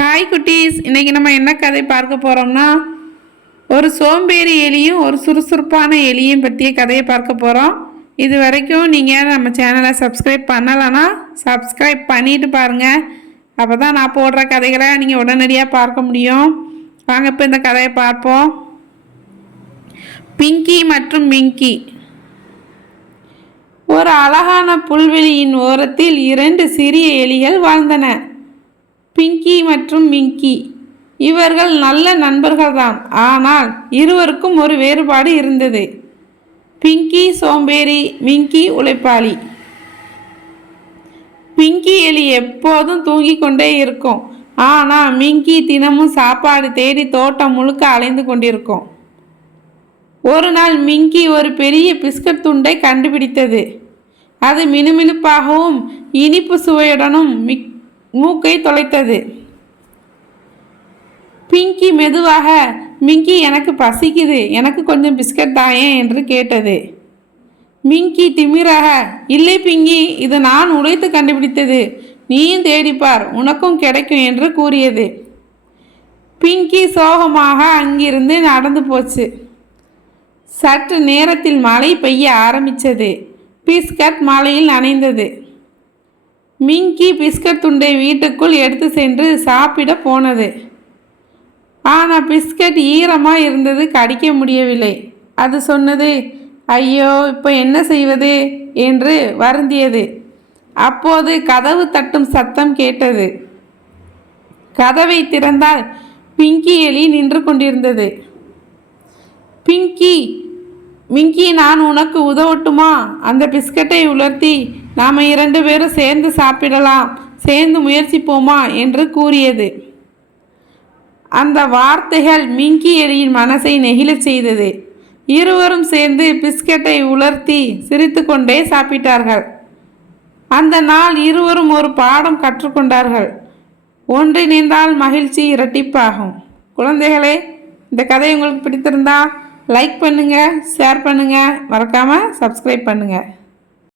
Hi குட்டீஸ், இன்றைக்கி நம்ம என்ன கதை பார்க்க போகிறோம்னா ஒரு சோம்பேறி எலியும் ஒரு சுறுசுறுப்பான எலியும் பற்றிய கதையை பார்க்க போகிறோம். இது வரைக்கும் நீங்கள் நம்ம சேனலை சப்ஸ்கிரைப் பண்ணலைன்னா சப்ஸ்கிரைப் பண்ணிட்டு பாருங்கள். அப்போ தான் நான் போடுற கதைகளை நீங்கள் உடனடியாக பார்க்க முடியும். வாங்க இப்போ இந்த கதையை பார்ப்போம். பிங்கி மற்றும் மிங்கி. ஒரு அழகான புல்வெளியின் ஓரத்தில் 2 சிறிய எலிகள் வாழ்ந்தன. பிங்கி மற்றும் மிங்கி. இவர்கள் நல்ல நண்பர்கள்தான். ஆனால் இருவருக்கும் ஒரு வேறுபாடு இருந்தது. பிங்கி சோம்பேறி, மிங்கி உழைப்பாளி. பிங்கி எலி எப்போதும் தூங்கிக் கொண்டே இருக்கும். ஆனால் மிங்கி தினமும் சாப்பாடு தேடி தோட்டம் முழுக்க அலைந்து கொண்டிருக்கும். ஒரு நாள் மிங்கி ஒரு பெரிய பிஸ்கட் துண்டை கண்டுபிடித்தது. அது மினுமினுப்பாகவும் இனிப்பு சுவையுடனும் மூக்கை தொலைத்தது. பிங்கி மெதுவாக, மிங்கி எனக்கு பசிக்குது, எனக்கு கொஞ்சம் பிஸ்கட் தாயேன் என்று கேட்டது. மிங்கி திமிராக, இல்லை பிங்கி, இது நான் உழைத்து கண்டுபிடித்தது, நீயும் தேடிப்பார், உனக்கும் கிடைக்கும் என்று கூறியது. பிங்கி சோகமாக அங்கிருந்து நடந்து போச்சு. சற்று நேரத்தில் மழை பெய்ய ஆரம்பித்தது. பிஸ்கட் மழையில் நனைந்தது. மிங்கி பிஸ்கட் துண்டை வீட்டுக்குள் எடுத்து சென்று சாப்பிட போனது. ஆனால் பிஸ்கட் ஈரமாக இருந்தது, கடிக்க முடியவில்லை. அது சொன்னது, ஐயோ, இப்போ என்ன செய்வது என்று வருந்தியது. அப்போது கதவு தட்டும் சத்தம் கேட்டது. கதவை திறந்தால் பிங்கி எலி நின்று கொண்டிருந்தது. பிங்கி, மிங்கி, நான் உனக்கு உதவட்டுமா? அந்த பிஸ்கட்டை உலர்த்தி நாம் 2 பேரும் சேர்ந்து சாப்பிடலாம், சேர்ந்து முயற்சிப்போமா என்று கூறியது. அந்த வார்த்தைகள் மிங்கி எலியின் மனசை நெகிழச் செய்தது. இருவரும் சேர்ந்து பிஸ்கட்டை உலர்த்தி சிரித்து கொண்டே சாப்பிட்டார்கள். அந்த நாள் இருவரும் ஒரு பாடம் கற்றுக்கொண்டார்கள். ஒன்றிணைந்தால் மகிழ்ச்சி இரட்டிப்பாகும். குழந்தைகளே, இந்த கதை உங்களுக்கு பிடித்திருந்தா லைக் பண்ணுங்கள், ஷேர் பண்ணுங்கள், மறக்காமல் சப்ஸ்கிரைப் பண்ணுங்கள்.